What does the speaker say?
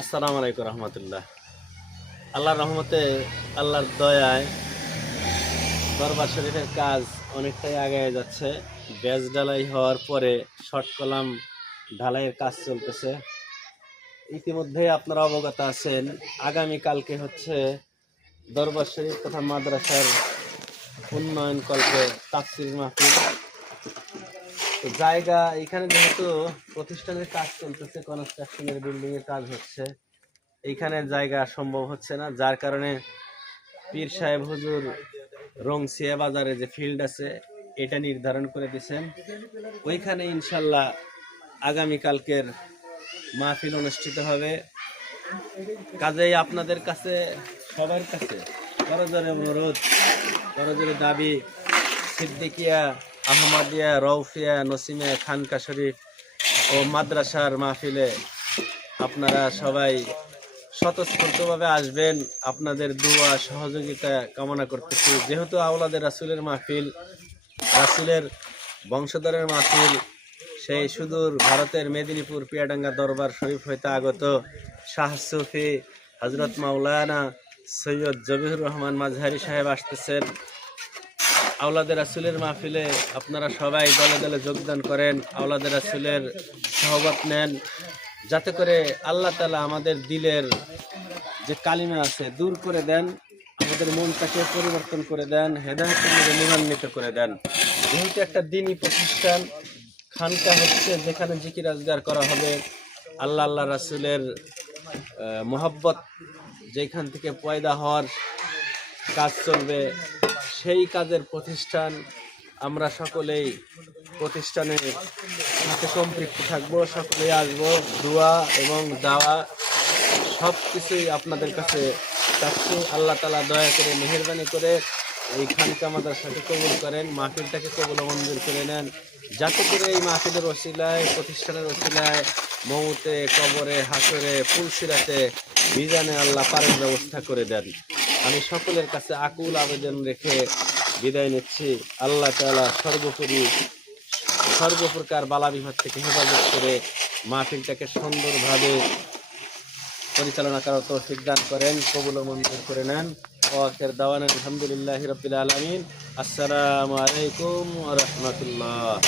আসসালামু আলাইকুম রহমতুল্লাহ। আল্লাহর রহমতে, আল্লাহর দয়ায় দরবার শরীফের কাজ অনেকটাই আগে যাচ্ছে। ব্যাজ ঢালাই হওয়ার পরে শর্ট কলাম ঢালাইয়ের কাজ চলতেছে। ইতিমধ্যেই আপনারা অবগত আছেন, আগামীকালকে হচ্ছে দরবার শরীফ তথা মাদ্রাসার উন্নয়ন কল্পে তাফসীর মাহফিল। তো জায়গা এখানে যেহেতু প্রতিষ্ঠানের কাজ চলতেছে, কনস্ট্রাকশনের বিল্ডিং এর কাজ হচ্ছে, এইখানে জায়গা সম্ভব হচ্ছে না, যার কারণে পীর সাহেব হুজুর রংসিয়া বাজারে যে ফিল্ড আছে এটা নির্ধারণ করে দিয়েছেন। ওইখানে ইনশাল্লাহ আগামীকালকের মাহফিল অনুষ্ঠিত হবে। কাজেই আপনাদের কাছে, সবার কাছে করজোরে অনুরোধ, করজোরে দাবি, সিদ্দিকিয়া, আহমদিয়া, রৌফিয়া, নসিমিয়া, খানকা শরীফ ও মাদ্রাসার মাহফিলে আপনারা সবাই স্বতঃস্ফূর্তভাবে আসবেন। আপনাদের দোয়া সহযোগিতা কামনা করতেছি। যেহেতু আওলাদে রাসূলের মাহফিল, রাসূলের বংশধরের মাহফিল, সেই সুদূর ভারতের মেদিনীপুর পিয়াডাঙ্গা দরবার শরীফ হইতে আগত শাহ সুফি হজরত মাওলানা সৈয়দ জবিহুর রহমান মাঝহারি সাহেব আসতেছেন। আওলাদে রাসূলের মাহফিলে আপনারা সবাই দলে দলে যোগদান করেন, আওলাদে রাসূলের সহবত নেন, যাতে করে আল্লাহ তাআলা আমাদের দিলের যে কালিমা আছে দূর করে দেন, আমাদের মনটাকে পরিবর্তন করে দেন, হেদায়েতের মধ্যে নিমান্বিত করে দেন। যেহেতু একটা দ্বীনি প্রতিষ্ঠান, খানকা হচ্ছে যেখানে জিকির আজগার করা হবে, আল্লাহ রাসূলের মোহাব্বত যেখান থেকে পয়দা হওয়ার কাজ চলবে, সেই কাজের প্রতিষ্ঠান। আমরা সকলেই প্রতিষ্ঠানের সাথে সম্পৃক্ত থাকবো, সকলেই আসবো। দোয়া এবং দাওয়া সব কিছুই আপনাদের কাছে চাচ্ছি। আল্লাহ তাআলা দয়া করে মেহেরবানি করে এই খানকা মাদ্রাসাকে কবুল করেন, মাহফিলটাকে কবুল মঞ্জুর করে নেন, যাতে করে এই মাহফিলের ওসিলায়, প্রতিষ্ঠানের ওসিলায় মৌতে, কবরে, হাসরে, ফুলসিরাতে, মিজানে আল্লাহ পারের ব্যবস্থা করে দেন। আমি সকলের কাছে আকুল আবেদন রেখে বিদায় নিচ্ছি। আল্লাহ তাআলা সর্বপ্রকার বালা বিপদ থেকে হেফাজত করে মাহফিলটাকে সুন্দরভাবে পরিচালনা করার তৌফিক দান করেন, কবুল ও মঞ্জুর করে নেন। ওয়াখির দাওয়ানা আলহামদুলিল্লাহি রাব্বিল আলামিন। আসসালামু আলাইকুম ওয়া রাহমাতুল্লাহ।